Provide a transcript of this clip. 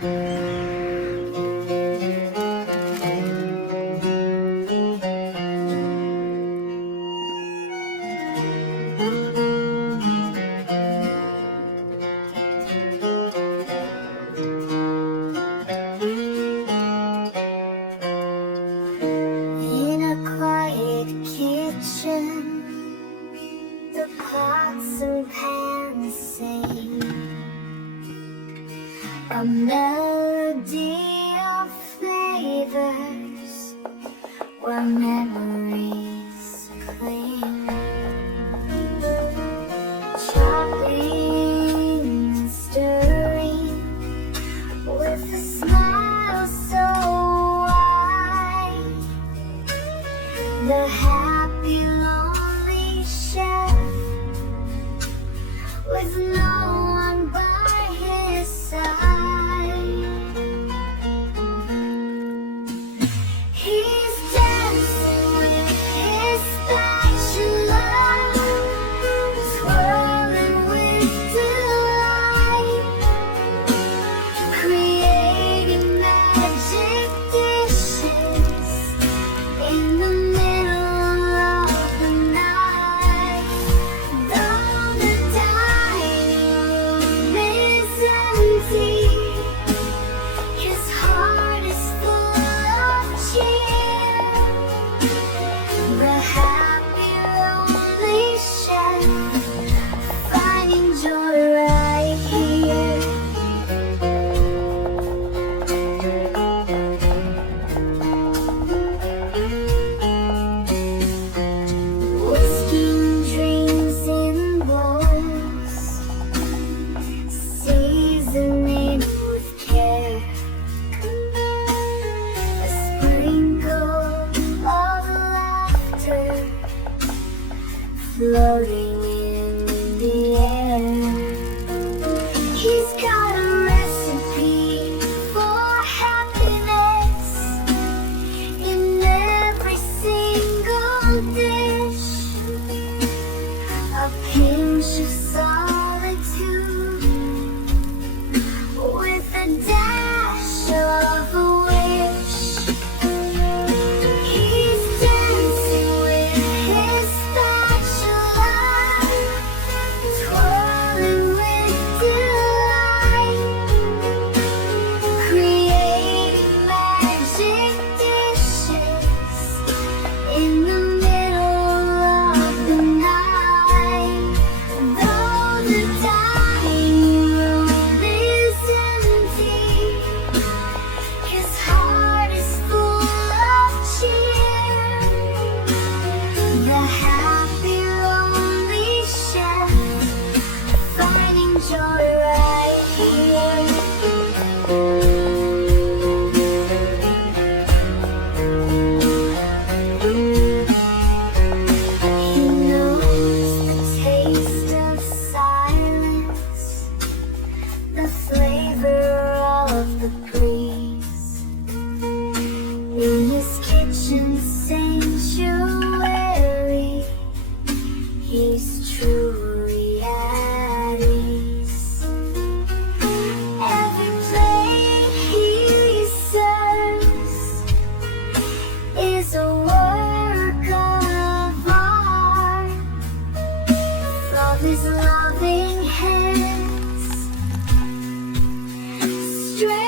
In a quiet kitchen, the pots and pans sing a melody of flavors where memories cling. Chopping and stirring with a smile so wide. The happy, lonely chef with no one by his side. He's dancing with his spatula, swirling with delight, creating magic dishes in the middle of the night. Though the dining room is empty, his heart is full of cheer. The happy, lonely chef finding joy right here. Whisking dreams in bowls, seasoning with care. A sprinkle of laughter floating in the air. He's got a recipe for happiness in every single dish. A pinch of solitude with a dash of a wish. He's dancing with his spatula, twirling with delight, creating magic dishes in the middle of the night. Though the dining room is empty, his heart is full of cheer. The happy, lonely chef finding joy right here. He knows the taste of silence, the flavor of the breeze. In his kitchen sanctuary, he's truly at ease. Every plate he serves is a work of art from his loving hands. Straight